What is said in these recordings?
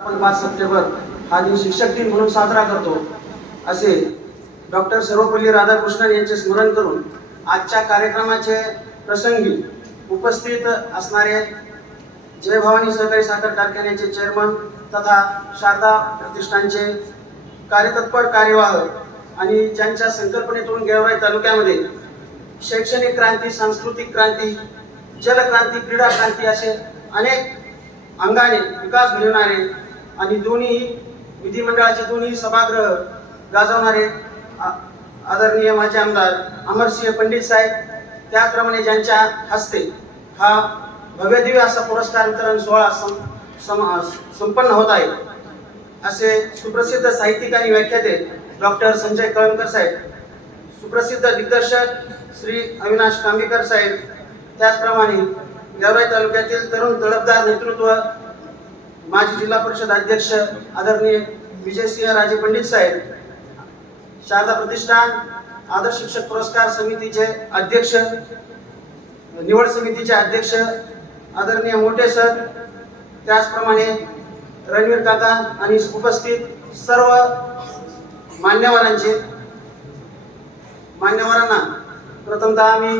आपण 5 सप्टेंबर हा दिन शिक्षक दिन म्हणून साजरा करतो असे डॉक्टर सर्वपल्ली राधाकृष्णन यांचे स्मरण करून आजच्या कार्यक्रमाचे प्रसंगी उपस्थित असणारे जय भवानी सहकारी साखर कारखान्याचे चेअरमन तथा शारदा प्रतिष्ठानचे कार्यतत्पर कार्यवाह आणि ज्यांच्या संकल्पनेतून गेवराई तालुक्यामध्ये शैक्षणिक क्रांती, सांस्कृतिक क्रांती, जलक्रांती, क्रीडा क्रांती असे अनेक अंगाने विकास घडवणारे आणि दोन्ही विधिमंडळाचे दोन्ही सभागृह गाजवणारे आदरणीय माजी आमदार अमरसिंह पंडित साहेब, त्याचप्रमाणे ज्यांच्या हस्ते हा भव्यदिव्य असा पुरस्कार वितरण सोहळा संपन्न होत आहे असे सुप्रसिद्ध साहित्यिक आणि व्याख्याते डॉक्टर संजय कळमकर साहेब, सुप्रसिद्ध दिग्दर्शक श्री अविनाश कांबीकर साहेब, त्याचप्रमाणे गेवराई तालुक्यातील तरुण तळपदार नेतृत्व माजी जिल्हा परिषद अध्यक्ष आदरणीय विजयसिंह राजे पंडित साहेब, शारदा प्रतिष्ठान आदर्श शिक्षक पुरस्कार समितीचे अध्यक्ष, निवड समितीचे अध्यक्ष आदरणीय मोठे सर, त्याचप्रमाणे रणवीर काका आणि उपस्थित सर्व मान्यवरांना प्रथमतः आम्ही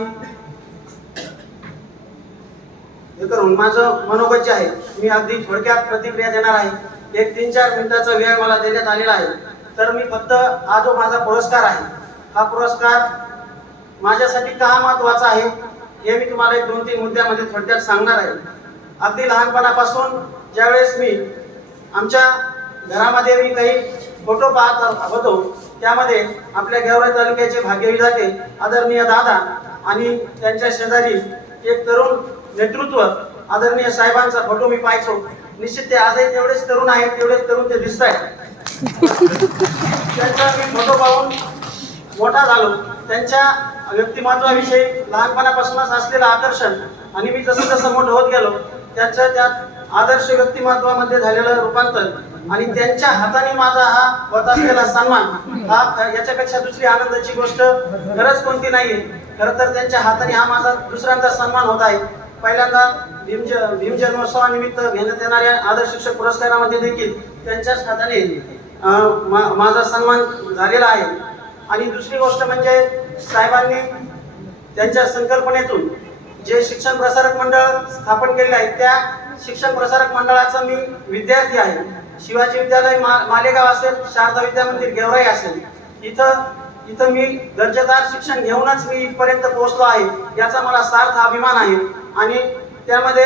हे करून माझं मनोगत जे आहे मी अगदी थोडक्यात प्रतिक्रिया देणार आहे. एक 3-4 मिनिटाचा वेळ मला देण्यात आलेला आहे. तर मी फक्त हा जो माझा पुरस्कार आहे हा पुरस्कार माझ्यासाठी का महत्त्वाचा आहे हे मी तुम्हाला 1-2-3 मुद्द्यामध्ये थोडक्यात सांगणार आहे. अगदी लहानपणापासून ज्यावेळेस मी आमच्या घरामध्ये मी काही फोटो पाहत होतो त्यामध्ये आपल्या गेवराई तालुक्याचे भाग्यविधाते आदरणीय दादा आणि त्यांच्या शेजारी एक तरुण नेतृत्व आदरणीय साहेबांचा फोटो मी पाहायचो. निश्चित ते आजही तेवढेच तरुण आहेत, तेवढेच तरुण ते दिसत आहेत. त्यांचा मी फोटो पाहून मोठा झालो. त्यांच्या व्यक्तिमत्वाविषयी लहानपणापासूनच असलेलं आकर्षण आणि मी जसं जसं मोठं होत गेलो त्यात आदर्श व्यक्तिमत्वामध्ये झालेलं रूपांतर आणि त्यांच्या हाताने माझा हा होत असलेला सन्मान हा याच्यापेक्षा दुसरी आनंदाची गोष्ट खरंच कोणती नाहीये. खरं तर त्यांच्या हाताने हा माझा दुसऱ्यांदा सन्मान होत आहे. पहिल्यांदा भीम जन्मोत्सवानिमित्त घेण्यात येणाऱ्या आदर्श शिक्षक पुरस्कारामध्ये देखील त्यांच्याच हाताने माझा सन्मान झालेला आहे. आणि दुसरी गोष्ट म्हणजे साहेबांनी त्यांच्या संकल्पनेतून जे शिक्षण प्रसारक मंडळ स्थापन केलेले आहे त्या शिक्षण प्रसारक मंडळाचा मी विद्यार्थी आहे. शिवाजी विद्यालय मालेगाव असेल, शारदा विद्या मंदिर गेवराई असेल, इथं मी दर्जेदार शिक्षण घेऊनच मी इथपर्यंत पोहोचलो आहे याचा मला सार्थ अभिमान आहे. आणि त्यामध्ये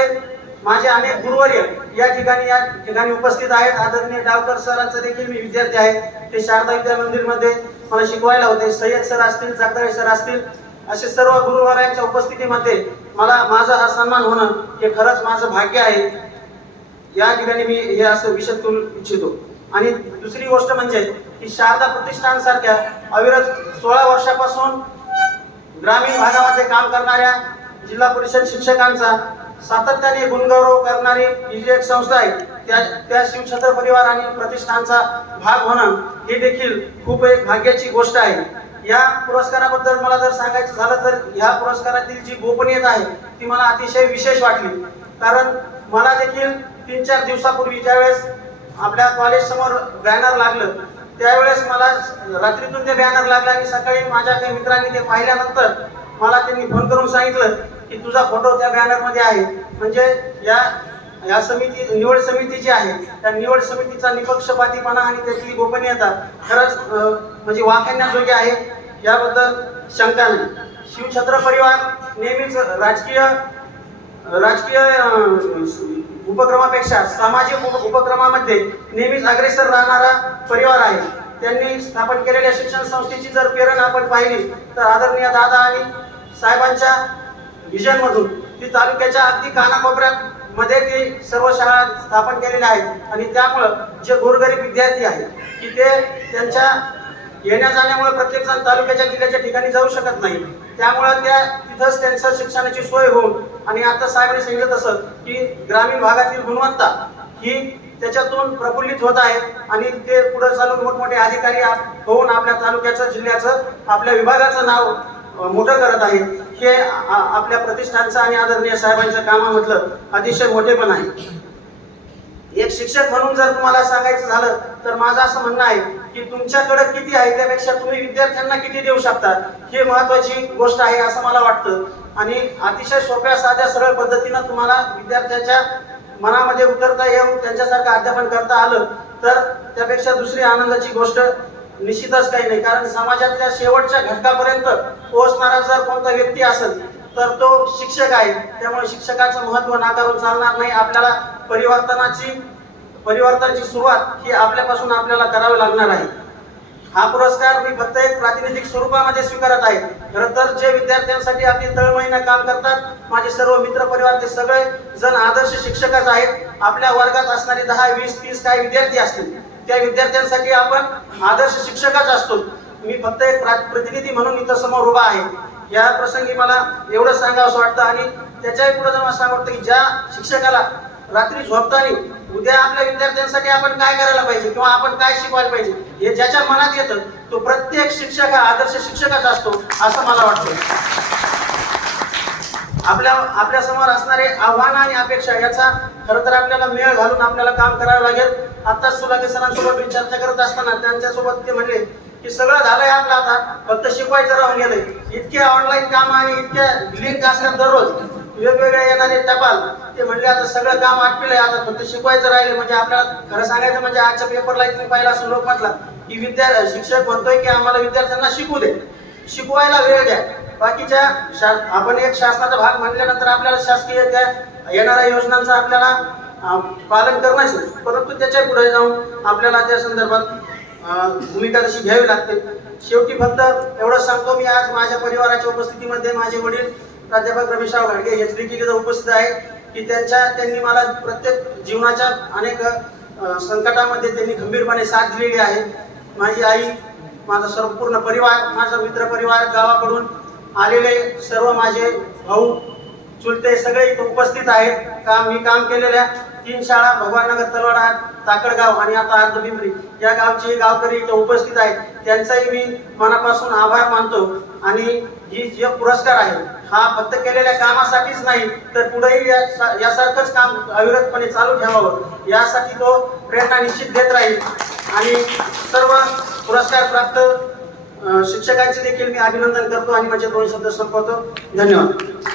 माझे अनेक गुरुवर्य या ठिकाणी उपस्थित आहेत. आदरणीय डावकर सरांचा देखील मी विद्यार्थी आहे. ते शारदा विद्या मंदिरमध्ये मला शिकवायला होते. सय्यद सर असतील, जगदाळे सर असतील, असे सर्व गुरुवर्यांच्या उपस्थितीमध्ये माझा हा सन्मान होणं हे खरंच माझं भाग्य आहे. या ठिकाणी मी हे असं विशद करू इच्छितो. आणि दुसरी गोष्ट म्हणजे की शारदा प्रतिष्ठान सारख्या अविरत 16 वर्षापासून ग्रामीण भागामध्ये काम करणाऱ्या जिल्हा परिषद शिक्षकांचा सातत्याने गुणगौरव करणारी ही जी एक संस्था आहे त्या शिवछत्र परिवार आणि प्रतिष्ठानचा भाग होणं हे देखील खूप एक भाग्याची गोष्ट आहे. या पुरस्काराबद्दल मला जर सांगायचं झालं तर ह्या पुरस्कारातील जी गोपनीयता आहे ती मला अतिशय विशेष वाटली. कारण मला देखील 3-4 दिवसापूर्वी ज्यावेळेस आपल्या कॉलेज समोर बॅनर लागलं त्यावेळेस मला रात्रीतून ते बॅनर लागलं आणि सकाळी माझ्या काही मित्रांनी ते पाहिल्यानंतर मला त्यांनी फोन करून सांगितलं की तुझा फोटो त्या बॅनरमध्ये आहे. म्हणजे या समिती निवड समिती जी आहे त्या निवड समितीचा निपक्षपातीपणा आणि त्याची गोपनीयता खरंच म्हणजे वाखाणण्याजोगी आहे, याबद्दल शंका नाही. शिवछत्र परिवार नेहमीच राजकीय उपक्रमापेक्षा सामाजिक उपक्रमामध्ये नेहमीच अग्रेसर राहणारा परिवार आहे. त्यांनी स्थापन केलेल्या शिक्षण संस्थेची जर प्रेरणा आपण पाहिली तर आदरणीय दादा आणि साहेबांच्या विजन मधून ती तालुक्याच्या अगदी कानाकोपऱ्यात मध्ये ते सर्व शाळा स्थापन केलेल्या आहेत. आणि त्यामुळं जे गोरगरीब विद्यार्थी आहेत की ते त्यांच्या येण्या जाण्यामुळे प्रत्येक जण तालुक्याच्या जिल्ह्याच्या ठिकाणी जाऊ शकत नाही. त्यामुळं तिथंच त्यांचं शिक्षणाची सोय होऊन आणि आता साहेबांनी सांगितलं तसं की ग्रामीण भागातील गुणवत्ता ही त्याच्यातून प्रफुल्लित होत आहे आणि ते पुढे चालून मोठमोठे अधिकारी होऊन आपल्या तालुक्याचं, जिल्ह्याचं, आपल्या विभागाचं नाव मोठं करत आहेत. हे आपल्या प्रतिष्ठानचं आणि आदरणीय साहेबांच्या कामामधलं अतिशय मोठेपण आहे. एक शिक्षक म्हणून जर तुम्हाला सांगायचं झालं तर माझं असं म्हणणं आहे की तुमच्याकडे किती आहे त्यापेक्षा तुम्ही विद्यार्थ्यांना किती देऊ शकता ही महत्त्वाची गोष्ट आहे असं मला वाटतं. आणि अतिशय सोप्या साध्या सरळ पद्धतीनं तुम्हाला विद्यार्थ्यांच्या मनामध्ये उतरता येऊन त्यांच्यासारखं अध्यापन करता आलं तर त्यापेक्षा दुसरी आनंदाची गोष्ट निश्चितच काही नाही. कारण समाजातल्या शेवटच्या घटकापर्यंत पोहोचणारा जर कोणता व्यक्ती असेल तर तो शिक्षक आहे. त्यामुळे शिक्षकाचं महत्त्व नाकारून चालणार नाही. आपल्याला परिवर्तनाची सुरुवात ही आपल्यापासून आपल्याला करावी लागणार आहे. हा पुरस्कार मी फक्त एक प्रातिनिधिक स्वरूपामध्ये स्वीकारत आहे. खरं तर जे विद्यार्थ्यांसाठी अगदी तळमळीनं काम करतात माझे सर्व मित्र परिवार ते सगळे जण आदर्श शिक्षकच आहेत. आपल्या वर्गात असणारे 10, 20, 30 काही विद्यार्थी असतील त्या विद्यार्थ्यांसाठी आपण आदर्श शिक्षकच असतो. मी फक्त एक प्रतिनिधी म्हणून इथं समोर उभा आहे. या प्रसंगी मला एवढं सांगावं वाटतं आणि त्याच्याही पुढे मला सांगावं वाटतं की ज्या शिक्षकाला रात्री झोपताना उद्या आपल्या विद्यार्थ्यांसाठी आपण काय करायला पाहिजे किंवा आपण काय शिकवायला पाहिजे हे ज्याच्या मनात येतं तो प्रत्येक शिक्षक हा आदर्श शिक्षकच असतो असं मला वाटतं. आपल्या समोर असणारे आव्हान आणि अपेक्षा याचा खरं तर आपल्याला मेळ घालून आपल्याला काम करावं लागेल. आत्ताच सुलागे सरांसोबत मी चर्चा करत असताना त्यांच्यासोबत ते म्हणले की सगळं झालंय आपलं आता फक्त शिकवायचं राहून गेलंय. इतके ऑनलाईन काम आणि इतक्या लिंक असतात दररोज वेगवेगळे येणारे टपाल ते म्हणले आता सगळं काम आटपिलंय आता फक्त शिकवायचं राहिले. म्हणजे आपल्याला खरं सांगायचं म्हणजे आजच्या पेपरला तुम्ही पाहिला असं लोक म्हटला की शिक्षक म्हणतोय की आम्हाला विद्यार्थ्यांना शिकू दे, शिकवायला वेळ द्या. बाकीच्या आपण एक शासनाचा भाग म्हटल्यानंतर आपल्याला शासकीय त्या येणाऱ्या योजनांचं आपल्याला पालन करणं, परंतु त्याच्या पुढे जाऊन आपल्याला त्या संदर्भात भूमिका तशी घ्यावी लागते. शेवटी फक्त एवढंच सांगतो मी आज माझ्या परिवाराच्या उपस्थितीमध्ये माझे वडील प्राध्यापक रमेशराव घाडगे हे देखील उपस्थित आहे की त्यांनी मला प्रत्येक जीवनाच्या अनेक संकटामध्ये त्यांनी खंबीरपणे साथ दिलेली आहे. माझी आई, माझा संपूर्ण परिवार, माझा मित्र परिवार, गावाकडून आलेले सर्व माझे भाऊ चुलते सगळे इथे उपस्थित आहेत. मी काम केलेल्या 3 शाळा भगवाननगर, तलवाडा, ताकडगाव आणि आता अर्धपिंपरी या गावचे गावकरी इथे उपस्थित आहेत. त्यांचाही मी मनापासून आभार मानतो. आणि ही जे पुरस्कार आहे हा फक्त केलेल्या कामासाठीच नाही तर पुढेही यासारखंच काम अविरतपणे चालू ठेवावं यासाठी तो प्रेरणा निश्चित देत राहील. आणि सर्व पुरस्कार प्राप्त शिक्षकांचे देखील मी अभिनंदन करतो आणि माझे 2 शब्द संपवतो. धन्यवाद.